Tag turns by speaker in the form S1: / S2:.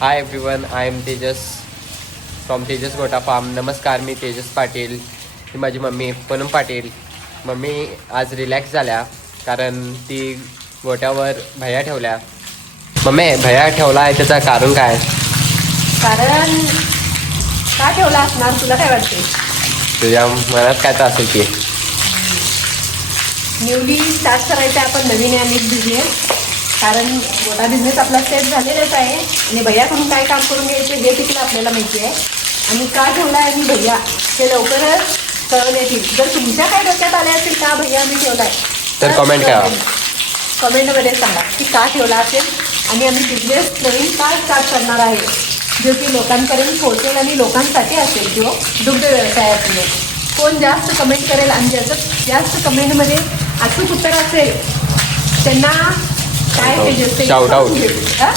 S1: Hi everyone I am Tejas from Tejas goat farm नमस्कार मी तेजस पाटील ही माझी मम्मी पूनम पाटील मम्मी आज रिलॅक्स झाल्या कारण ती गोट्यावर भैया ठेवल्या. मम्मी भैया ठेवला आहे त्याचं कारण काय?
S2: कारण का ठेवला असणार? तुला काय वाटते?
S1: तुझ्या मनात काय तर असेल की.
S2: न्यूली स्टार्ट करायचं आपण नवीन आहे बिझनेस कारण मोठा बिझनेस आपला सेट झालेलाच आहे. आणि भैयाकडून काय काम करून घ्यायचं हे देखील आपल्याला माहिती आहे. आणि का ठेवला आहे मी भैया? ते लवकरच कळून येतील. जर तुमच्या काय डोक्यात आले असेल का भैया मी ठेवला आहे
S1: तर comment करा.
S2: कमेंटमध्ये सांगा की का ठेवला असेल आणि आम्ही बिझनेस नवीन का स्टार्ट करणार आहे? जो की लोकांपर्यंत पोहोचेल आणि लोकांसाठी असेल किंवा दुग्ध व्यवसायातले कोण जास्त कमेंट करेल आणि ज्याचं जास्त कमेंटमध्ये अचूक उत्तर असेल त्यांना काय ते जे-
S1: Shout out.
S2: हा?